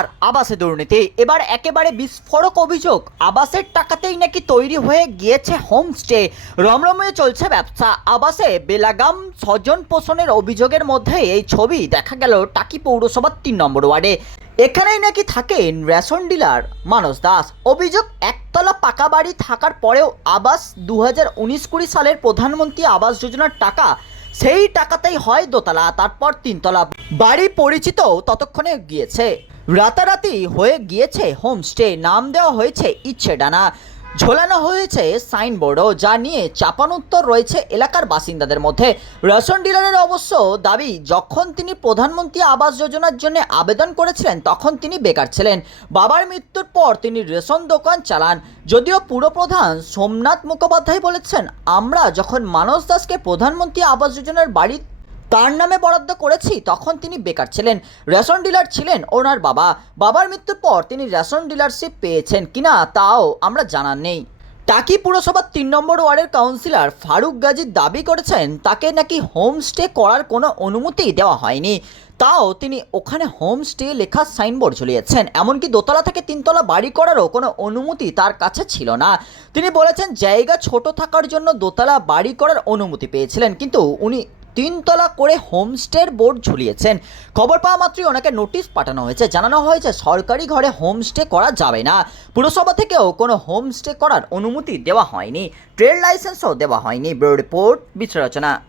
এবার আবাসে দুর্নীতি। এবার একেবারে বিস্ফোরক অভিযোগ। আবাসের টাকাতেই নাকি তৈরি হয়ে গিয়েছে হোমস্টে। রমরমে চলছে ব্যবসা। আবাসে বেলাগাম স্বজন পোষণের অভিযোগের মধ্যে এই ছবি দেখা গেল টাকি পৌরসভার তিন নম্বর ওয়ার্ডে। এখানেই নাকি থাকেন রেশন ডিলার মানস দাস। অভিযোগ, একতলা পাকা বাড়ি থাকার পরেও আবাস দু হাজার উনিশ কুড়ি সালের প্রধানমন্ত্রী আবাস যোজনার টাকা সেই টাকাতেই হয় দোতলা, তারপর তিনতলা। বাড়ি পরিচিত ততক্ষণে গিয়েছে। রাতারাতি হয়ে গিয়েছে হোমস্টে, নাম দেওয়া হয়েছে ইচ্ছে ডানা ঝোলানো হয়েছে সাইনবোর্ডও, যা নিয়ে চাপানোত্তর রয়েছে এলাকার বাসিন্দাদের মধ্যে। রেশন ডিলারের অবশ্য দাবি, যখন তিনি প্রধানমন্ত্রী আবাস যোজনার জন্য আবেদন করেছিলেন, তখন তিনি বেকার ছিলেন। বাবার মৃত্যুর পর তিনি রেশন দোকান চালান। যদিও পুরপ্রধান সোমনাথ মুখোপাধ্যায় বলেছেন, আমরা যখন মানস দাসকে প্রধানমন্ত্রী আবাস যোজনার বাড়ি তার নামে বরাদ্দ করেছি, তখন তিনি বেকার ছিলেন। রেশন ডিলার ছিলেন ওনার বাবা। বাবার মৃত্যুর পর তিনি রেশন ডিলারশিপ পেয়েছেন কিনা তাও আমরা জানার নেই। টাকি পুরসভার তিন নম্বর ওয়ার্ডের কাউন্সিলর ফারুক গাজী দাবি করেছেন, তাকে নাকি হোমস্টে করার কোনো অনুমতি দেওয়া হয়নি। তাও তিনি ওখানে হোমস্টে লেখা সাইনবোর্ড ঝুলিয়েছেন, এমনকি দোতলা থেকে তিনতলা বাড়ি করারও কোনো অনুমতি তার কাছে ছিল না। তিনি বলেছেন, জায়গা ছোট থাকার জন্য দোতলা বাড়ি করার অনুমতি পেয়েছিলেন, কিন্তু উনি তিনতলা করে হোমস্টের বোর্ড ঝুলিয়েছেন। খবর পাওয়া মাত্রই ওনাকে নোটিশ পাঠানো হয়েছে। জানানো হয়েছে, সরকারি ঘরে হোমস্টে করা যাবে না। পুরসভা থেকেও কোনো হোমস্টে করার অনুমতি দেওয়া হয়নি। ট্রেড লাইসেন্সও দেওয়া হয়নি। Bureau report